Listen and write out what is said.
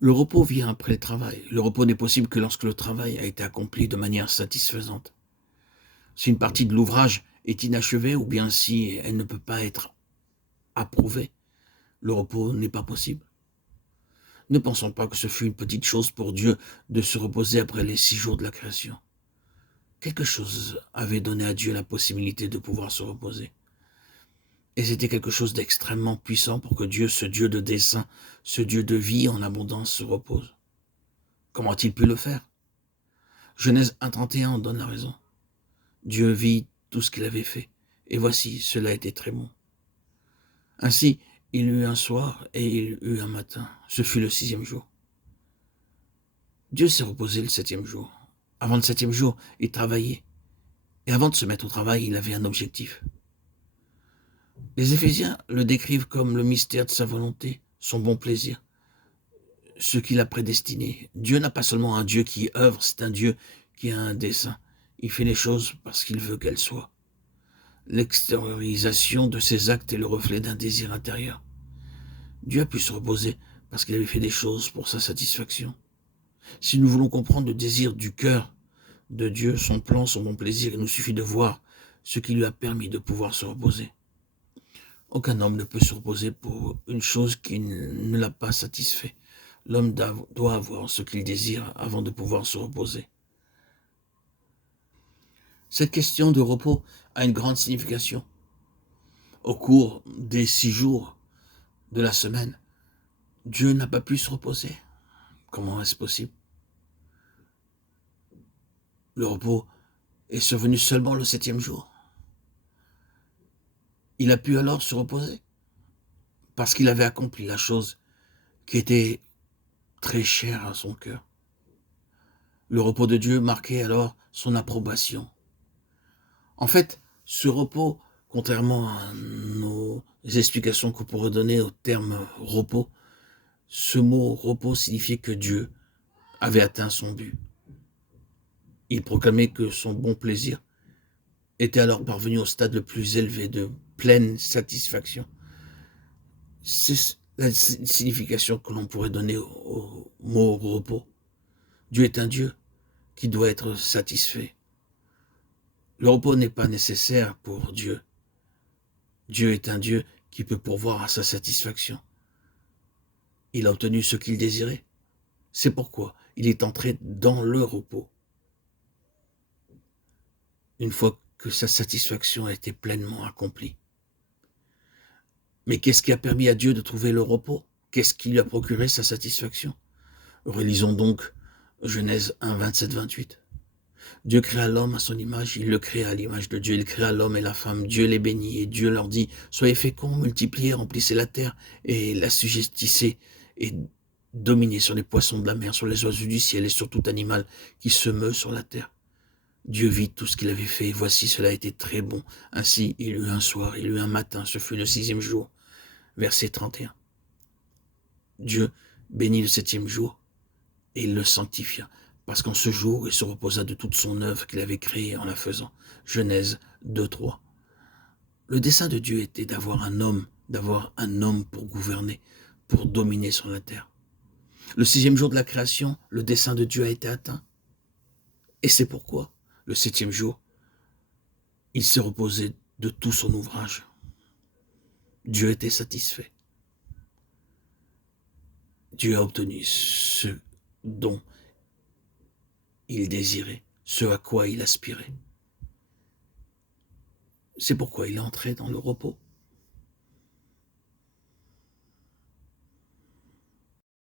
Le repos vient après le travail. Le repos n'est possible que lorsque le travail a été accompli de manière satisfaisante. Si une partie de l'ouvrage est inachevée ou bien si elle ne peut pas être approuvée, le repos n'est pas possible. Ne pensons pas que ce fut une petite chose pour Dieu de se reposer après les 6 jours de la création. Quelque chose avait donné à Dieu la possibilité de pouvoir se reposer. Et c'était quelque chose d'extrêmement puissant pour que Dieu, ce Dieu de dessein, ce Dieu de vie en abondance, se repose. Comment a-t-il pu le faire? Genèse 1,31 en donne la raison. Dieu vit tout ce qu'il avait fait, et voici, cela était très bon. Ainsi, il eut un soir et il eut un matin. Ce fut le 6e jour. Dieu s'est reposé le 7e jour. Avant le 7e jour, il travaillait. Et avant de se mettre au travail, il avait un objectif. Les Éphésiens le décrivent comme le mystère de sa volonté, son bon plaisir, ce qu'il a prédestiné. Dieu n'a pas seulement un Dieu qui œuvre, c'est un Dieu qui a un dessein. Il fait les choses parce qu'il veut qu'elles soient. L'extériorisation de ses actes est le reflet d'un désir intérieur. Dieu a pu se reposer parce qu'il avait fait des choses pour sa satisfaction. Si nous voulons comprendre le désir du cœur de Dieu, son plan, son bon plaisir, il nous suffit de voir ce qui lui a permis de pouvoir se reposer. Aucun homme ne peut se reposer pour une chose qui ne l'a pas satisfait. L'homme doit avoir ce qu'il désire avant de pouvoir se reposer. Cette question de repos a une grande signification. Au cours des 6 jours de la semaine, Dieu n'a pas pu se reposer. Comment est-ce possible? Le repos est survenu seulement le 7e jour. Il a pu alors se reposer parce qu'il avait accompli la chose qui était très chère à son cœur. Le repos de Dieu marquait alors son approbation. En fait, ce repos, contrairement à nos explications qu'on pourrait donner au terme repos, ce mot repos signifiait que Dieu avait atteint son but. Il proclamait que son bon plaisir était alors parvenu au stade le plus élevé de pleine satisfaction. C'est la signification que l'on pourrait donner au mot repos. Dieu est un Dieu qui doit être satisfait. Le repos n'est pas nécessaire pour Dieu. Dieu est un Dieu qui peut pourvoir à sa satisfaction. Il a obtenu ce qu'il désirait. C'est pourquoi il est entré dans le repos. Une fois que sa satisfaction a été pleinement accomplie. Mais qu'est-ce qui a permis à Dieu de trouver le repos? Qu'est-ce qui lui a procuré sa satisfaction? Relisons donc Genèse 1, 27, 28. Dieu créa l'homme à son image, il le créa à l'image de Dieu, il créa l'homme et la femme, Dieu les bénit et Dieu leur dit, soyez féconds, multipliez, remplissez la terre et l'assujettissez et dominez sur les poissons de la mer, sur les oiseaux du ciel et sur tout animal qui se meut sur la terre. Dieu vit tout ce qu'il avait fait, et voici cela a été très bon. Ainsi il eut un soir, il eut un matin, ce fut le 6e jour. Verset 31. Dieu bénit le 7e jour et il le sanctifia, parce qu'en ce jour il se reposa de toute son œuvre qu'il avait créée en la faisant. Genèse 2, 3. Le dessein de Dieu était d'avoir un homme pour gouverner, pour dominer sur la terre. Le 6e jour de la création, le dessein de Dieu a été atteint. Et c'est pourquoi, le 7e jour, il s'est reposé de tout son ouvrage. Dieu était satisfait. Dieu a obtenu ce dont il désirait, ce à quoi il aspirait. C'est pourquoi il est entré dans le repos.